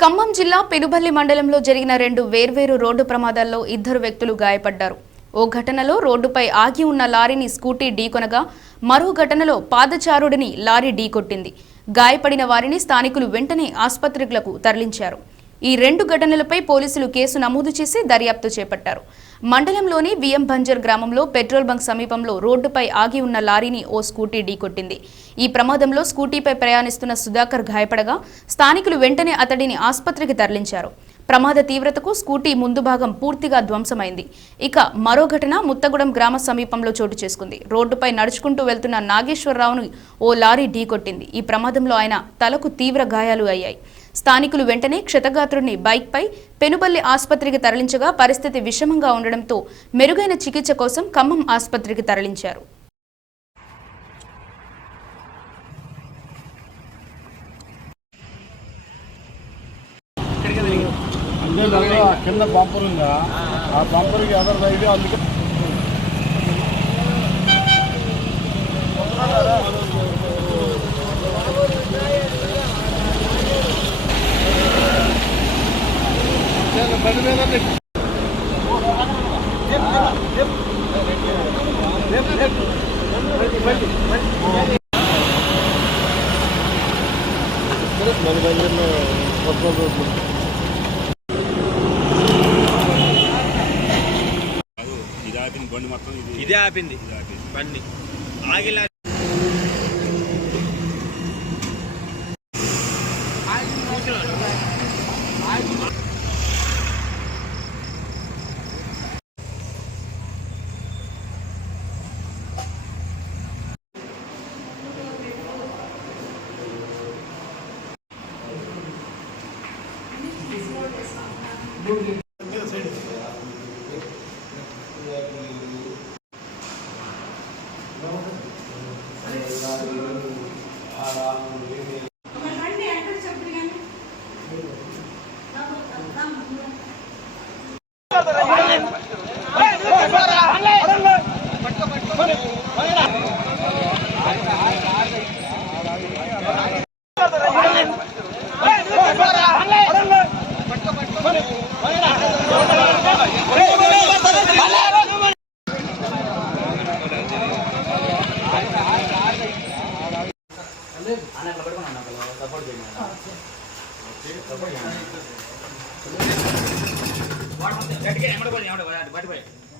ఖమ్మం జిల్లా పెనుబల్లి మండలంలో జరిగిన 2 వేర్వేరు రోడ్డు ప్రమాదాల్లో 2 వ్యక్తులు గాయపడ్డారు. ఓ ఘటనలో రోడ్డుపై ఆగి ఉన్న లారీని స్కూటీ ఢీకొనగా మరో ఘటనలో పాదచారుడిని లారీ ఢీకొట్టింది. గాయపడిన వారిని స్థానికులు వెంటనే ఆసుపత్రులకు తరలించారు. ఈ 2 ఘటనలపై పోలీసులు కేసు నమోదు చేసి దర్యాప్తు చేపట్టారు. మండలంలోని విఎం బంజర్ గ్రామంలో పెట్రోల్ బంక్ సమీపంలో రోడ్డుపై ఆగి ఉన్న లారీని ఓ స్కూటీ ఢీకొట్టింది. ఈ ప్రమాదంలో స్కూటీపై ప్రయాణిస్తున్న సుధాకర్ గాయపడగా స్థానికులు వెంటనే అతడిని ఆసుపత్రికి తరలించారు. ప్రమాద తీవ్రతకు స్కూటీ ముందు భాగం పూర్తిగా ధ్వంసమైంది. ఇక మరో ఘటన ముత్తగూడెం గ్రామ సమీపంలో చోటు చేసుకుంది. రోడ్డుపై నడుచుకుంటూ వెళ్తున్న నాగేశ్వరరావును ఓ లారీ ఢీకొట్టింది. ఈ ప్రమాదంలో ఆయన తలకు తీవ్ర గాయాలు అయ్యాయి. స్థానికులు వెంటనే క్షతగాత్రుడిని బైక్పై పెనుబల్లి ఆసుపత్రికి తరలించగా పరిస్థితి విషమంగా ఉండడంతో మెరుగైన చికిత్స కోసం ఖమ్మం ఆసుపత్రికి తరలించారు. కింద బంపర్ ఉందా ఆ బంపర్కి ఎదరు తగిలి అందుకే బండి మీద ఇదే ఆపింది బండి ఆగిలా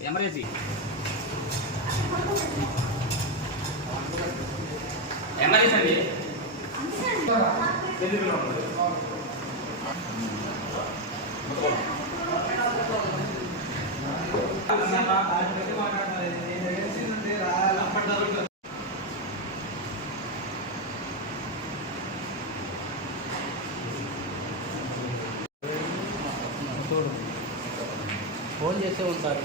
ఎమర్జెన్సీ అండి. ఫోన్ చేసే ఉంటారు.